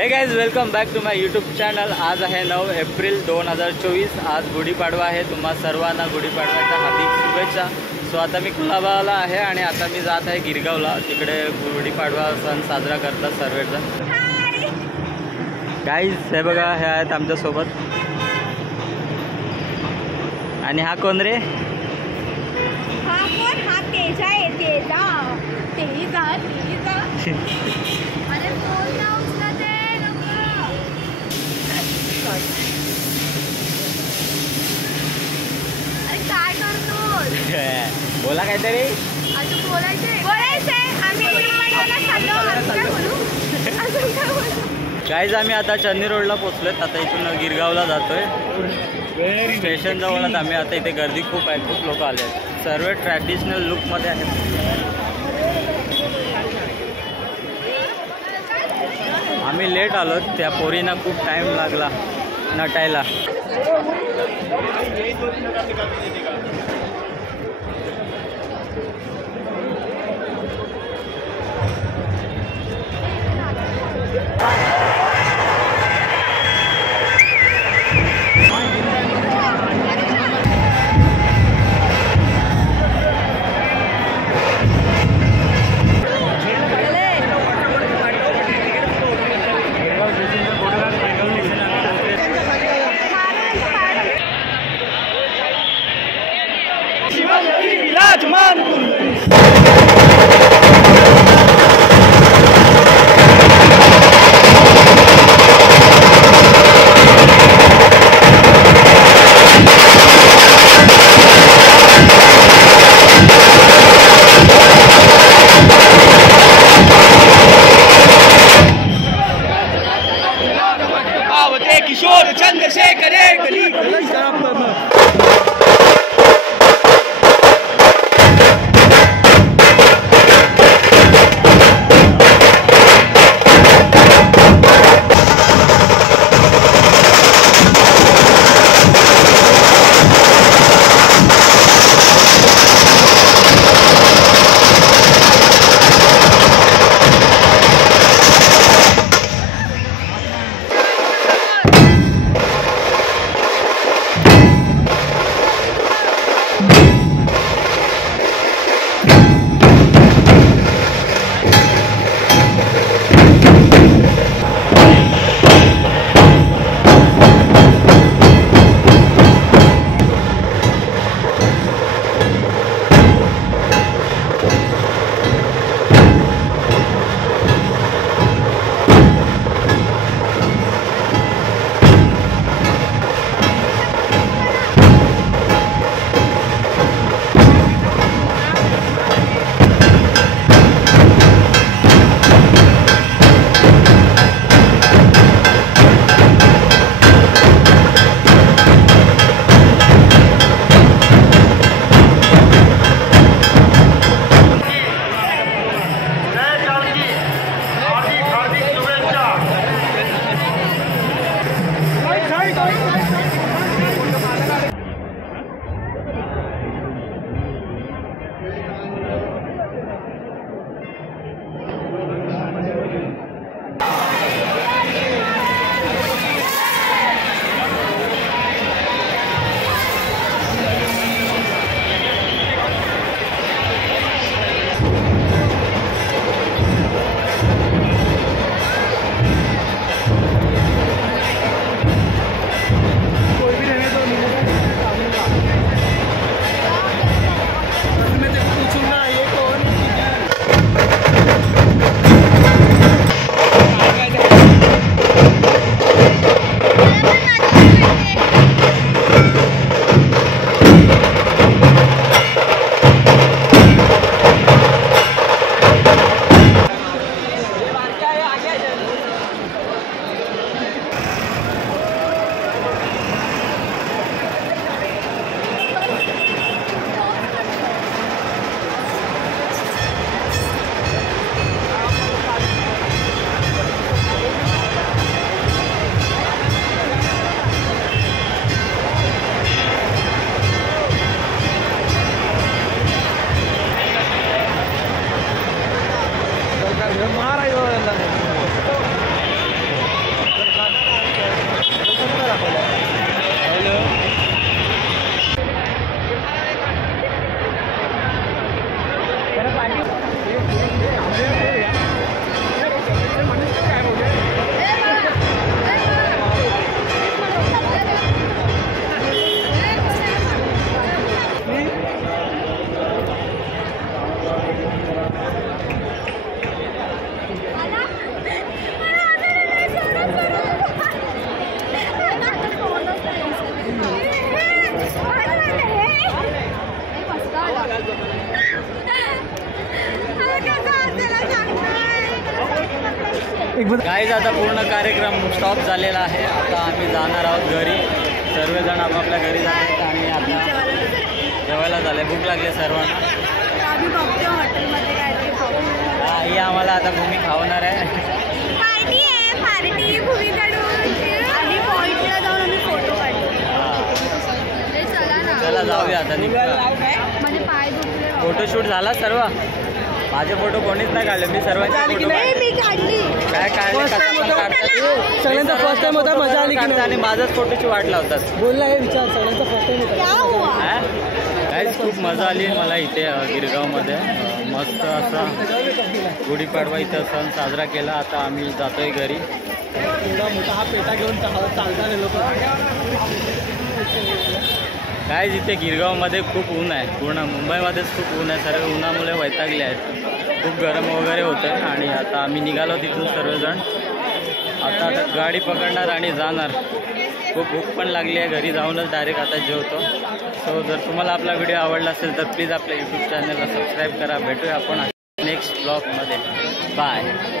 हे guys welcome back to my YouTube channel. आज आहे 9 एप्रिल 2024। आज गुढीपाडवा आहे। तुम्हा सर्वांना गुढीपाडव्याच्या हार्दिक शुभेच्छा। सो आता मी कुलाबाला आहे आणि आता मी जात आहे गिरगावला। तिकडे गुढीपाडवा सण साजरा करतात सर्वजण। गाइज हे बघा, हे आहेत आमच्या सोबत। आणि हा कोण रे? हा कोण? हा तेजा आहे। तेजा तेजा तेजा अरे फोन ना उचला ते नको। अरे काय करतोस? बोला काहीतरी। अजून बोलायचंय आम्ही गुढीपाडव्याला चाललो। अजून काय बोलू? गाइज आम्ही आता चन्नी रोडला पोहोचलोत। आता इथून गिरगावला जातोय। स्टेशन जवळच आम्ही आता। इथे गर्दी खूप आहे, खूप लोक आले आहेत। सर्व ट्रॅडिशनल लुकमध्ये आहेत। आम्ही लेट आलो, त्या पोरींना खूप टाइम लागला नटायला। किशोर चंद्रशेखर गली गाईज आता पूर्ण कार्यक्रम स्टॉप झालेला आहे. आता आम्ही जाणार आहोत घरी. सर्वजण आपापल्या घरी जात आहेत आणि आता जेवायला झालं. भूक लागली सर्वांना. आम्ही बघतो हॉटेलमध्ये काहीतरी खाऊ. हा, ही आम्हाला आता भूमी खावणार आहे. पार्टी आहे, पार्टी भूमीकडून. आणि पॉईंटला जाऊन आम्ही फोटो काढतो. चला ना, चला जाऊया आता निघूया. माझे पाय दुखले. फोटोशूट झाला सर्व. माझे फोटो कोणीच नाही काढले. मी सर्वांचे फोटो काढले. मी काढली. काय काढले सगळ्यांचा फर्स्ट टाइम होता, मजा आली की नाही? आणि माझाच फोटोची वाट लावतात. बोलला हे विचार, सगळ्यांचा फर्स्ट टाइम क्या हुआ? काहीच खूप मजा आली मला इथे गिरगावमध्ये. मस्त असा गुढीपाडवा इथं सण साजरा केला. आता आम्ही जातोय घरी. एवढा मोठा हा पेटा घेऊन चालता लोक. काय इथे गिरगावमध्ये खूप ऊन आहे. पूर्ण मुंबईमध्येच खूप ऊन आहे. सर्व उन्हामुळे वैतागले आहेत. खूप गरम वगैरे होतं आहे. आणि आता आम्ही निघालो तिथून सर्वजण. आता गाडी पकडणार आणि जाणार. खूप भूक पण लागली आहे. घरी जाऊनच डायरेक्ट आता जेवतो. सो जर तुम्हाला आपला व्हिडिओ आवडला असेल तर प्लीज आपल्या यूट्यूब चॅनलला सबस्क्राईब करा. भेटूया आपण नेक्स्ट ब्लॉगमध्ये. बाय.